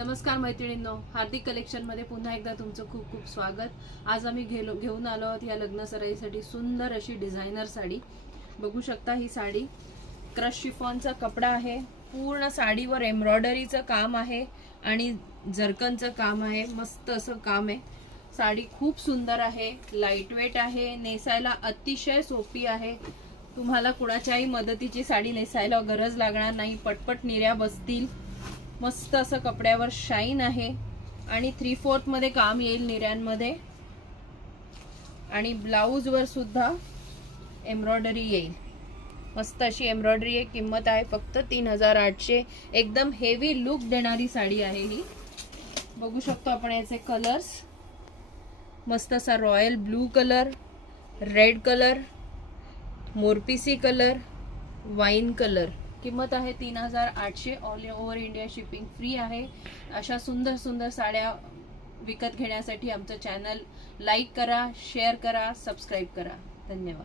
नमस्कार मैत्रिणींनो, हार्दिक कलेक्शन मध्ये पुन्हा एकदा तुमचं खूप खूप स्वागत। आज आम्ही घेऊन आलो आहोत या लग्न सराईसाठी सुंदर अशी डिझायनर साडी। बघू शकता ही साडी क्रश शिफॉनचा कपडा आहे, पूर्ण साडीवर एम्ब्रॉयडरीचं काम आहे आणि जरकनचं काम आहे, मस्त असं काम आहे। साडी खूप सुंदर आहे, लाईट वेट आहे, नेसायला अतिशय सोपी आहे। तुम्हाला कुणाच्याही मदतीची साडी नेसायला गरज लागणार नाही, पटपट निर्या बसतील। मस्त असं कपड्यावर शाईन आहे आणि 3/4 मध्ये काम येईल निर्यांमध्ये आणि ब्लाउज वर सुद्धा एम्ब्रॉयडरी येईल। मस्त अशी एम्ब्रॉयडरी आहे। किंमत आहे फक्त 3800। एकदम हेवी लुक देणारी साडी आहे ही। बघू शकतो आपण याचे कलर्स, मस्त असा royal blue colour, red colour, मोरपिसी कलर, वाईन कलर। किंमत आहे 3800। All over India shipping free आहे। अशा सुंदर सुंदर साड्या विकत घेण्यासाठी आमचं चॅनल लाईक करा, शेअर करा, सबस्क्राईब करा। धन्यवाद।